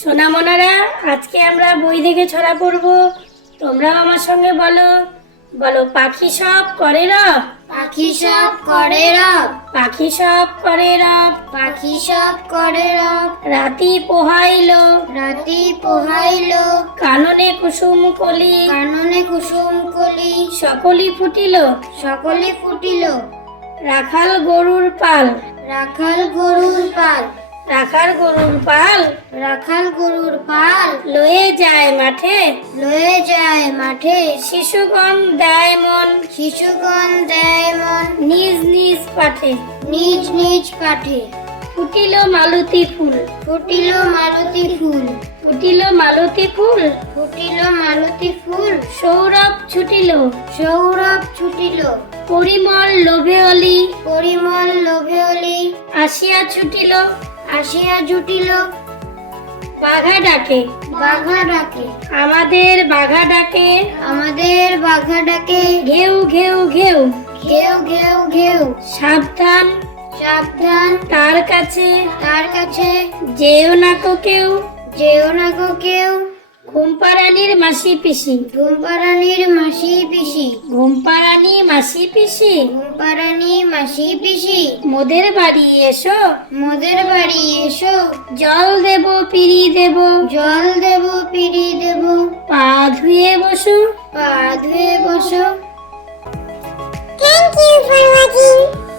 সোনামোনারা, আজকে আমরা বই দেখে ছড়া পড়ব। তোমরাও আমার সঙ্গে বলো বলো পাখি সব করে রব, পাখি সব করে রব, পাখি সব করে রব। পাখি সব করে রব, রাতি পোহাইলো, রাতি পোহাইলো, কাননে কুসুম কলি, কাননে কুসুম কলি, সকলি ফুটিল, সকলে ফুটিল। রাখাল গরুর পাল, রাখাল গরুর পাল, রাখাল গরুর পাল রাখাল গরুর পাল, লয়ে যায় মাঠে, লয়ে যায় মাঠে। শিশুগণ দেয় মন, শিশুগণ দেয় মন, নিজ নিজ পাঠে। নিজ নিজ পাঠে। ফুটিল মালতী ফুল, ফুটিল মালতী ফুল, ফুটিল মালতী ফুল, ফুটিল মালতী ফুল। সৌরভ ছুটিল, সৌরভ ছুটিল, পরিমল লোভে অলি, পরিমল লোভে অলি। আসিয়া ছুটিল, আসিয়া জুটিল, বাঘা ডাকে, বাঘা ডাকে, আমাদের বাঘা ডাকে। আমাদের বাঘা ডাকে। ঘেউ ঘেউ ঘেউ, ঘেউ ঘেউ ঘেউ, সাবধান সাবধান তার কাছে, তার কাছে। যেও না কো কেউ, যেও না গো কেউ। ঘুমপাড়ানির মাসি পিসি, ঘুমপাড়ানির মাসি পিসি, ঘুমপাড়ানি মাসি পিসি, ঘুমপাড়ানি মাসি পিসি। মোদের বাড়ি এসো, মোদের বাড়ি এসো, জল দেব পিড়ি দেব, জল দেব পিড়ি দেব। পা ধুয়ে বসো, পা ধুয়ে বসো। Thank you for watching.